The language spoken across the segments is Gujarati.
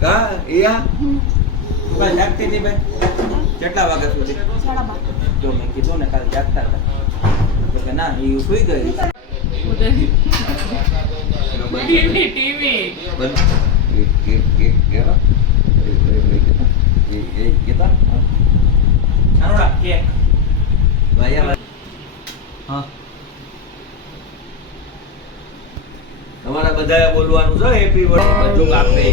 કા ઈયા ભાઈ જાગતી હતી ભાઈ કેટલા વાગ્યા સુધી? 12:30. જો મેં કીધું ને કાલે જાગતા હતા તો કે ના એ સુઈ ગઈ. ટીવી તમારા બધાએ બોલવાનું છે હેપી બર્થડે બધું આપે.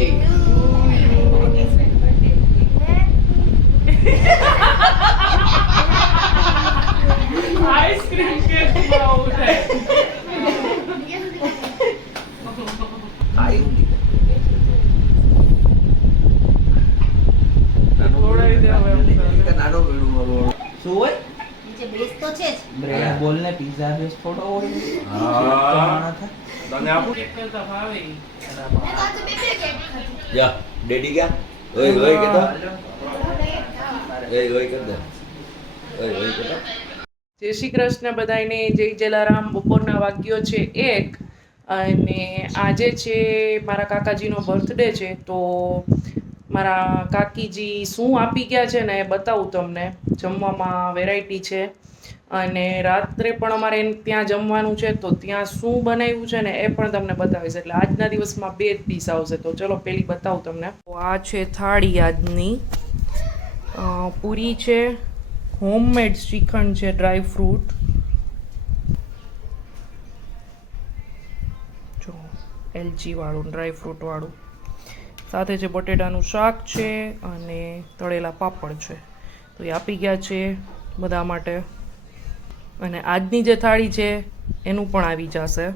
આઈસ્ક્રીમ કેક ખાવું છે. શું હોય? નીચે બેસ તો છે જ. બ્રેડ બોલ ને પિઝા બેસ થોડો હોય. તને આપું કેક કરતા ભાવે. જા ડેડી ગયા ઓય ઓય કે તો ઓય કે દે ઓય કે તો. જય શ્રી કૃષ્ણ બધાને. જય જલારામ. બપોરના વાગ્યો છે 1 અને આજે છે મારા કાકાજીનો બર્થડે છે. તો મારા કાકીજી શું આપી ગયા છે ને એ બતાવું તમને. જમવામાં વેરાયટી છે અને રાત્રે પણ અમારે ત્યાં જમવાનું છે તો ત્યાં શું બનાવ્યું છે ને એ પણ તમને બતાવીશ. એટલે આજના દિવસમાં 2 ડીશ આવશે. તો ચલો પેલી બતાવું તમને. આ છે થાળી આજની. પૂરી છે, હોમમેડ શ્રીખંડ છે, ડ્રાય ફ્રૂટ જો એલચી વાળું ડ્રાય ફ્રૂટ વાળું, સાથે છે બટેટાનું શાક છે અને તળેલા પાપડ છે. તો એ આપી ગયા છે બધા માટે. અને આજની જે થાળી છે એનું પણ આવી જશે.